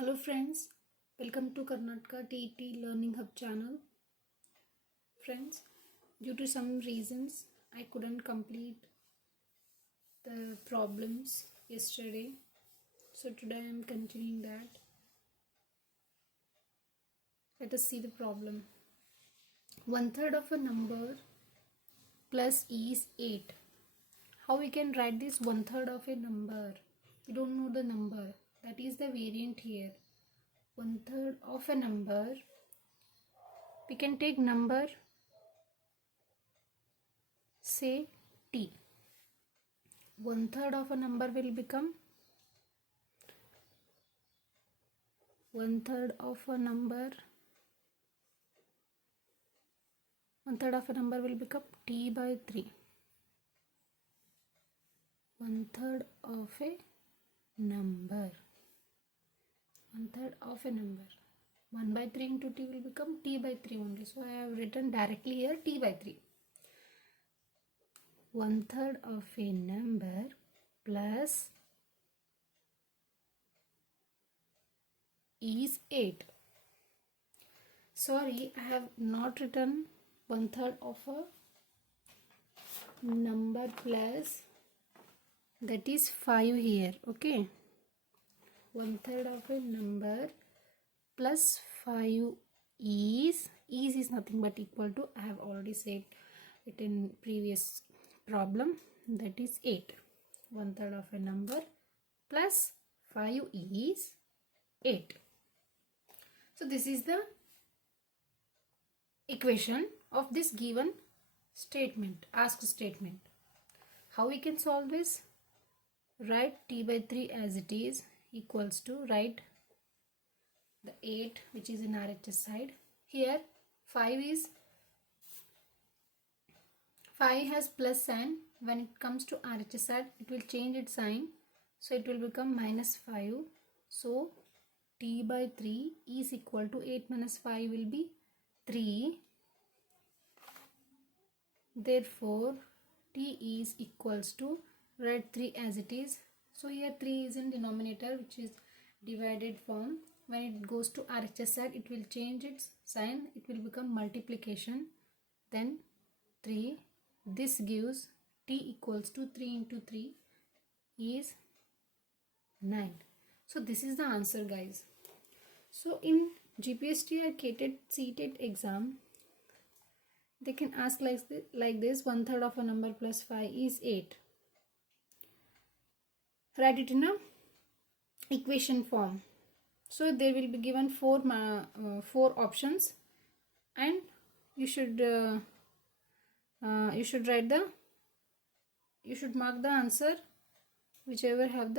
Hello friends, welcome to Karnataka TET Learning Hub channel. Friends, due to some reasons I couldn't complete the problems yesterday. So today I am continuing that. Let us see the problem. 1/3 of a number plus is 8. How we can write this 1/3 of a number? We don't know the number. That is the variant here. 1/3 of a number. We can take number, say t. 1/3 of a number will become 1/3 of a number. 1/3 of a number will become t by 3. 1/3 of a number. 1/3 of a number. 1 by 3 into t will become t by 3 only. So I have written directly here t by 3. 1/3 of a number plus is 8. Sorry, I have not written 1/3 of a number plus, that is 5 here. Okay, 1/3 of a number plus 5 is nothing but equal to, I have already said it in previous problem, that is 8. 1/3 of a number plus 5 is 8. So this is the equation of this given statement, asked statement. How we can solve this? Write t by 3 as it is, equals to, write the 8 which is in RHS side. Here 5 has plus sign. When it comes to RHS side, it will change its sign, so it will become -5. So t by 3 is equal to 8 minus 5 will be 3. Therefore t is equals to, write 3 as it is. So here 3 is in denominator, which is divided form. When it goes to RHS side, it will change its sign, it will become multiplication, then 3. This gives t equals to 3 into 3 is 9. So this is the answer, guys. So in GPSTR CTET exam, they can ask like this 1/3 of a number plus 5 is 8. Write it in a equation form. So there will be given four options, and you should mark the answer whichever have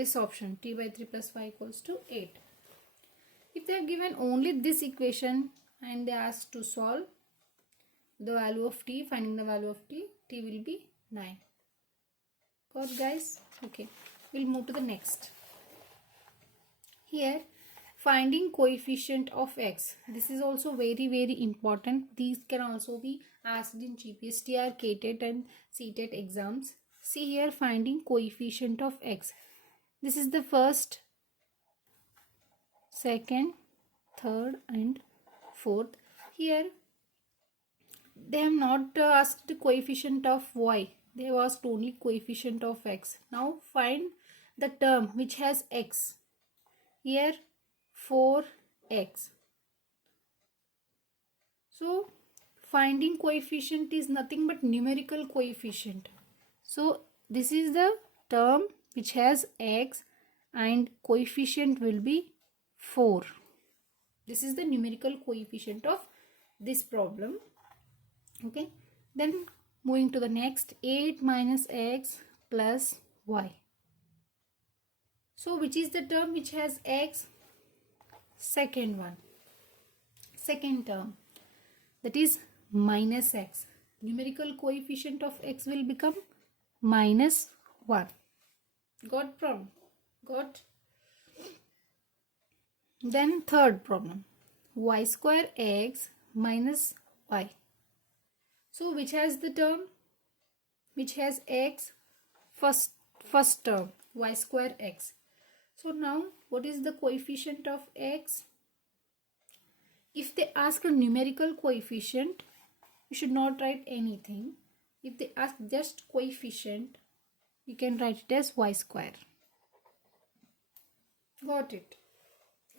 this option, t by 3 plus 5 equals to 8. If they are given only this equation and they ask to solve the value of t, finding the value of t will be 9. Got, guys? Okay, we'll move to the next. Here, finding coefficient of x. This is also very important. These can also be asked in GPSTR, CTET and CTET exams. See here, finding coefficient of x. This is the first, second, third and fourth. Here they have not asked the coefficient of y. They have asked only coefficient of x. Now find the term which has x. Here 4x. So finding coefficient is nothing but numerical coefficient. So this is the term which has x and coefficient will be 4. This is the numerical coefficient of this problem. Okay, then moving to the next, 8 minus x plus y. So which is the term which has x? Second one, second term, that is minus x. Numerical coefficient of x will become -1. Got problem? Got? Then third problem, y square x minus y. So which has the term which has x? First term, y square x. So now what is the coefficient of x? If they ask a numerical coefficient, you should not write anything. If they ask just coefficient, you can write it as y square. Got it?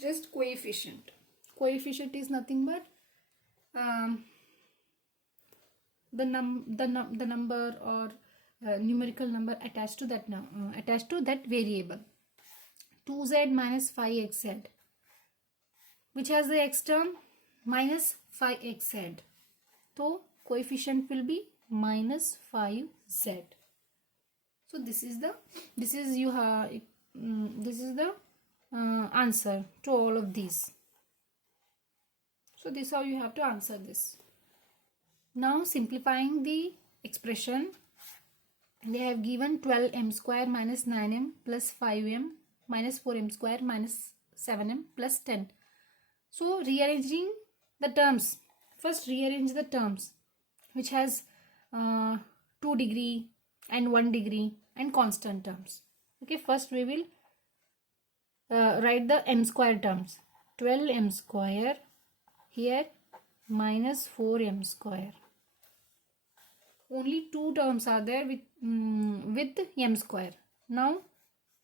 Just coefficient. Coefficient is nothing but the number or numerical number attached to that variable. 2z minus 5xz, which has the x term minus 5xz. So coefficient will be minus 5z. So this is the answer to all of these. So this is how you have to answer this. Now simplifying the expression, they have given 12m square minus 9m plus 5m minus 4m square minus 7m plus 10. So rearranging the terms, first rearrange the terms which has 2 degree and 1 degree and constant terms. Okay, first we will write the m square terms. 12m square here minus 4m square. Only two terms are there with m square. Now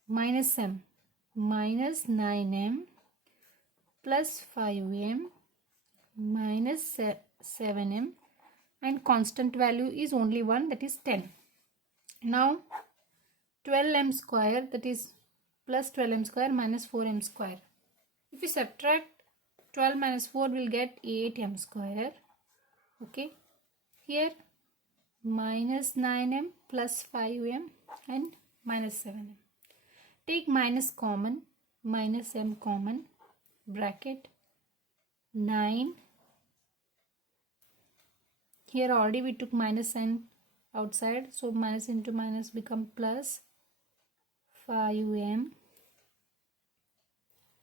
minus m, minus 9m plus 5m minus 7m, and constant value is only one, that is 10. Now 12m square, that is plus 12m square minus 4m square. If we subtract 12 minus 4, will get 8m square. Okay, here minus 9m plus 5m and minus 7m. Take minus common, minus m common, bracket 9. Here already we took minus n outside, so minus into minus become plus 5m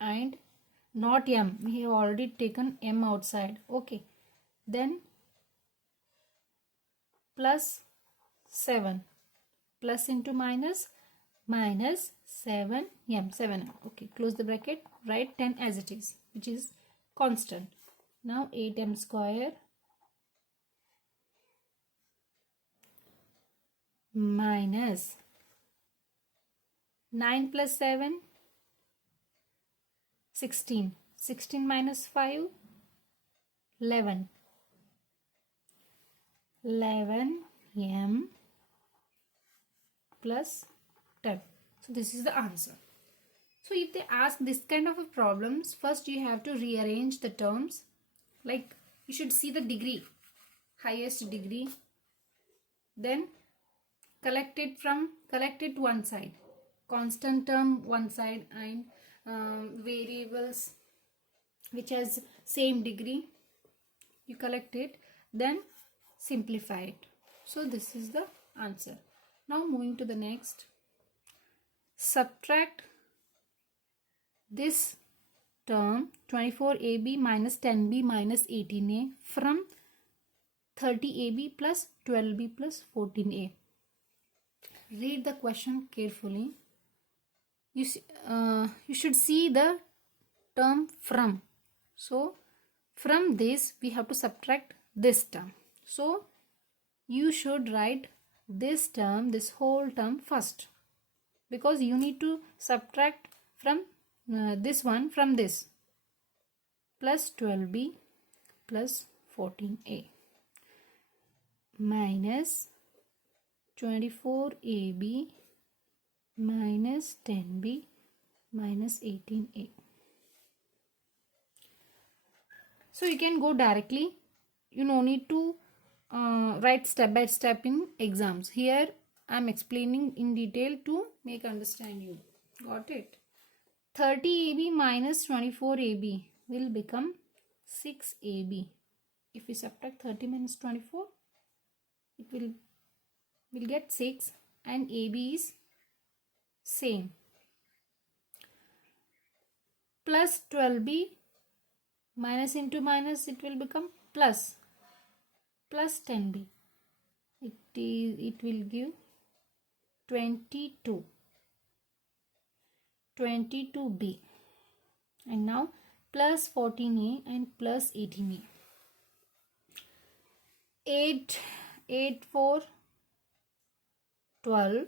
and not m, we have already taken m outside. Okay, then plus 7, plus into minus, minus 7m, 7m. Okay, close the bracket, write 10 as it is, which is constant. Now 8m square minus 9 plus 7, 16. 16 minus 5, 11. 11m plus 10. So this is the answer. So if they ask this kind of a problems, first you have to rearrange the terms. Like you should see the degree, highest degree, then collect it one side, constant term one side, and variables which has same degree, you collect it, then simplify it. So this is the answer. Now moving to the next, subtract this term 24ab minus 10b minus 18a from 30ab plus 12b plus 14a. Read the question carefully. You should see the term from. So from this we have to subtract this term. So you should write this term, this whole term first, because you need to subtract from this one from this, plus 12b plus 14a minus 24ab minus 10b minus 18a. So you can go directly, you no need to write step by step in exams. Here I am explaining in detail to make understand you. Got it? 30ab minus 24ab will become 6ab. If we subtract 30 minus 24, it will get 6, and ab is same, plus 12b minus into minus, it will become plus 10b. It will give 22. 22b, and now plus 14a and plus 18a. 8, 8, 4, 12,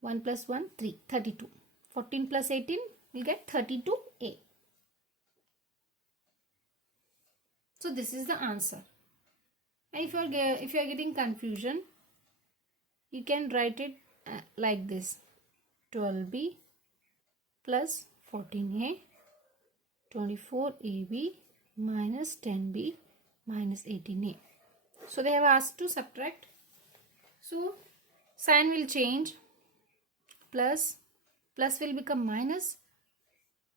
1 plus 1, 3, 32. 14 plus 18, we'll get 32a. So this is the answer. And if you are getting confusion, you can write it like this: 12b plus 14a, 24ab minus 10b minus 18a. So they have asked to subtract. So sign will change. Plus will become minus,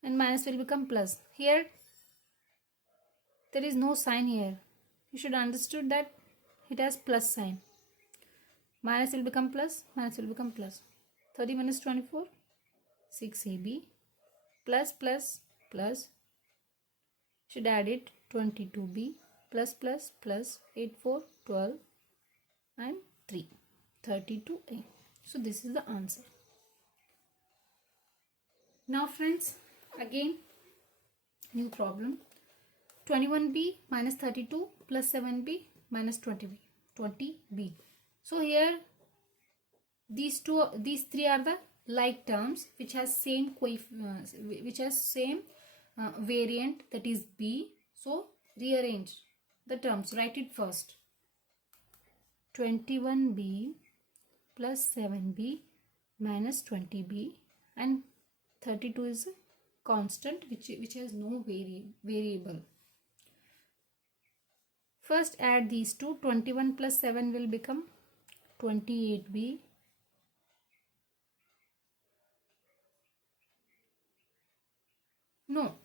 and minus will become plus. Here there is no sign here. You should understood that it has plus sign. Minus will become plus, minus will become plus. 30 minus 24, 6ab, plus plus plus, should add it, 22b, plus plus plus, 8, 4, 12 and 3, 32a. So this is the answer. Now friends, again new problem. 21b minus 32 plus 7b minus 20b. So here these three are the like terms which has same variant, that is b. So rearrange the terms. Write it first. 21b plus 7b minus 20b, and 32 is a constant which has no variable. First add these two. 21 plus 7 will become 28b. No,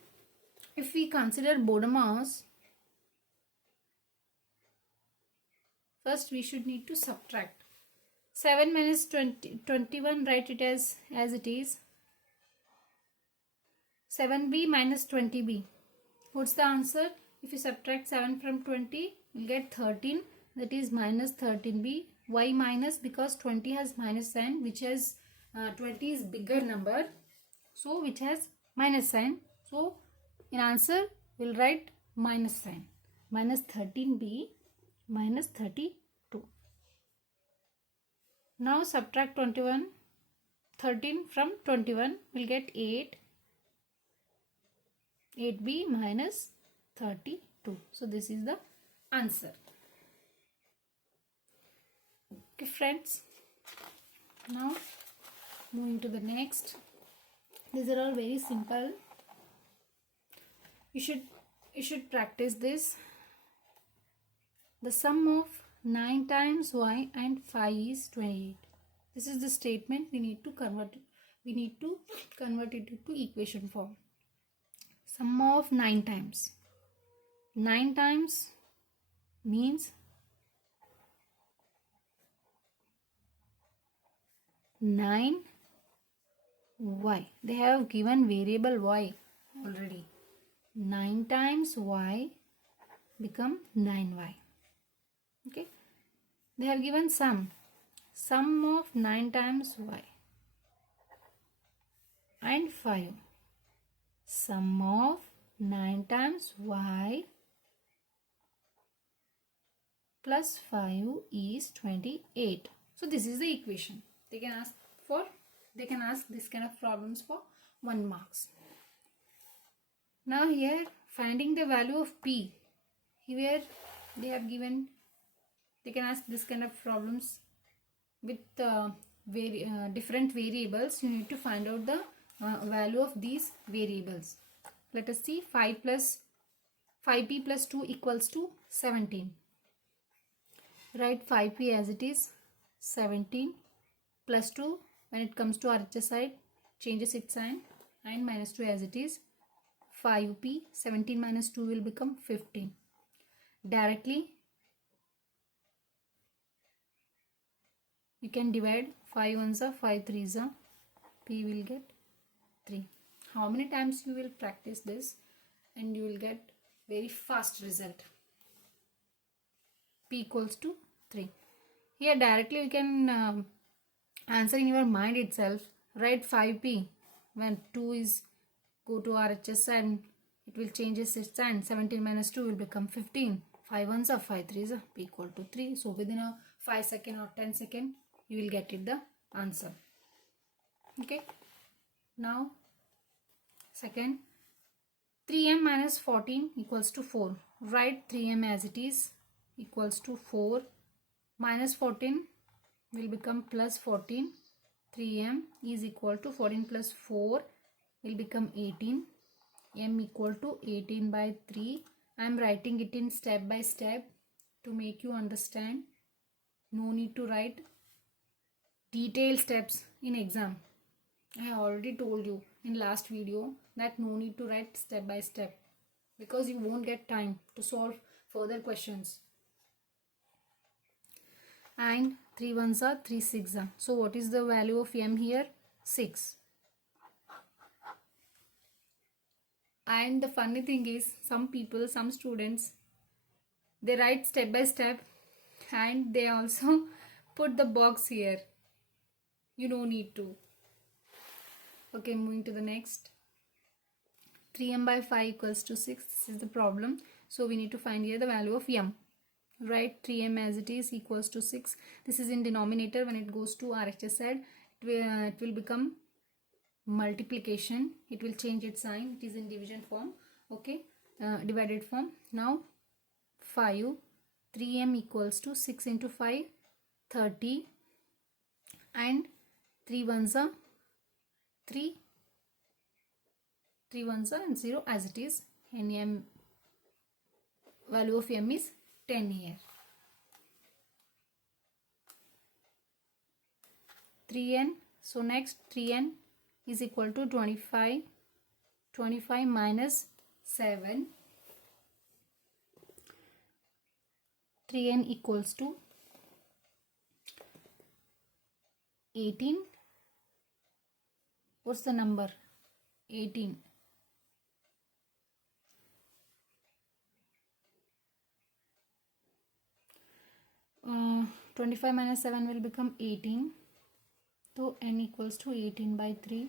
if we consider Bodemas, first we should need to subtract. 7 minus 21, write it as it is. 7b minus 20b. What's the answer? If you subtract 7 from 20, you'll get 13. That is minus 13b. Why minus? Because 20 has minus sign, which has 20 is bigger number, so which has minus sign. So in answer we'll write minus sign. Minus 13b minus 32. Now subtract 13 from 21, we'll get 8. 8b minus 32. So this is the answer. Okay friends, now moving to the next. These are all very simple. You should practice this. The sum of 9 times y and 5 is 28. This is the statement. We need to convert it into equation form. Sum of 9 times. 9 times means 9 y. They have given variable y already. 9 times y become 9y. Okay. They have given sum of 9 times y and 5. Sum of 9 times y plus 5 is 28. So this is the equation. They can ask this kind of problems for 1 marks. Now here finding the value of p. Here they have given, they can ask this kind of problems with different variables. You need to find out the value of these variables. Let us see. 5p plus 2 equals to 17. Write 5p as it is. 17 plus 2, when it comes to RHS side, changes its sign, and minus 2 as it is. 5p, 17 minus 2 will become 15. Directly you can divide. 5 ones are 5 threes are, p will get 3. How many times you will practice this and you will get very fast result. P equals to 3. Here directly you can answer in your mind itself. write 5p. When 2 is go to RHS side, it will change its sign. 17 minus 2 will become 15. 5 ones are 5 threes are p equal to 3. So within a 5 second or 10 second, you will get it the answer. Okay. Now second, 3m minus 14 equals to 4. Write 3m as it is equals to 4. Minus 14 will become plus 14. 3m is equal to 14 plus 4 will become 18. M equal to 18 by 3. I am writing it in step by step to make you understand. No need to write detailed steps in exam. I already told you in last video that no need to write step by step because you won't get time to solve further questions. And 3 ones are 3 6 are. So what is the value of m here? 6. And the funny thing is, some people, some students, they write step by step and they also put the box here. You don't need to. Okay, moving to the next. 3m by 5 equals to 6. This is the problem. So we need to find here the value of m. Write 3m as it is equals to 6. This is in denominator. When it goes to RHS side, it will become multiplication. It will change its sign. It is in division form. Okay, divided form. Now 5. 3m equals to 6 into 5, 30. And 3 ones are 3. 3 ones are and 0 as it is. And m, value of m is 10 here. 3n. So next 3n is equal to 25. 25 minus 7. 3n equals to 18. What's the number? 18. Uh, 25 minus 7 will become 18. So n equals to 18 by 3.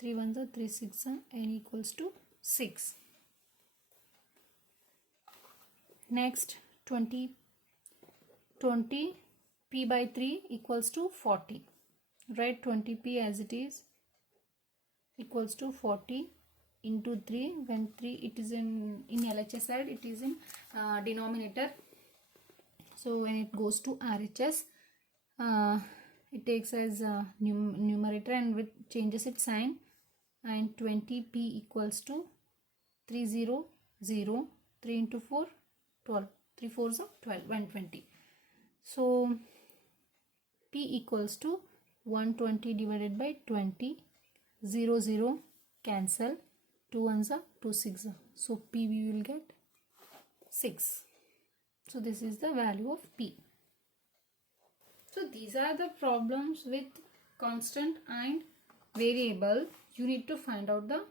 3 ones are 3 6 are, n equals to 6. Next 20 p by 3 equals to 40. Write 20p as it is equals to 40 into 3. When 3 it is in LHS side, it is in denominator. So when it goes to RHS, it takes as numerator and with changes its sign. And 20p equals to 300. 3 into 4, 12. 3 4s are 12. 120. So p equals to 120 divided by 20. 0 0 cancel. 2 ones are 2 6 are. So p we will get 6. So this is the value of p. So these are the problems with constant and variable. You need to find out the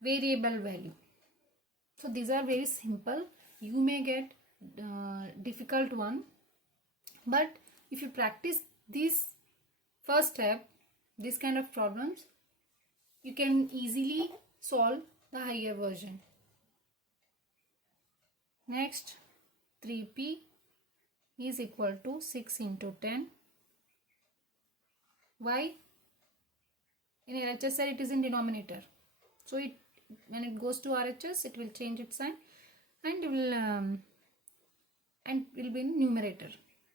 variable value. So these are very simple. You may get difficult one, but if you practice this first step, this kind of problems, you can easily solve the higher version. Next, 3p is equal to 6 into 10. Why? In LHS side it is in denominator. So when it goes to RHS, it will change its sign and it will be in numerator.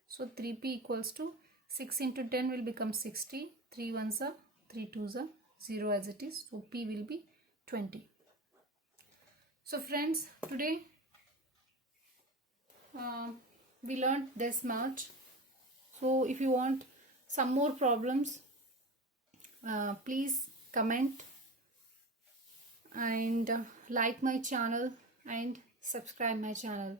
So 3p equals to 6 into 10 will become 60. 3 ones are 3 twos are 0 as it is. So p will be 20. So friends, today we learned this much. So if you want some more problems, please comment and like my channel and subscribe my channel.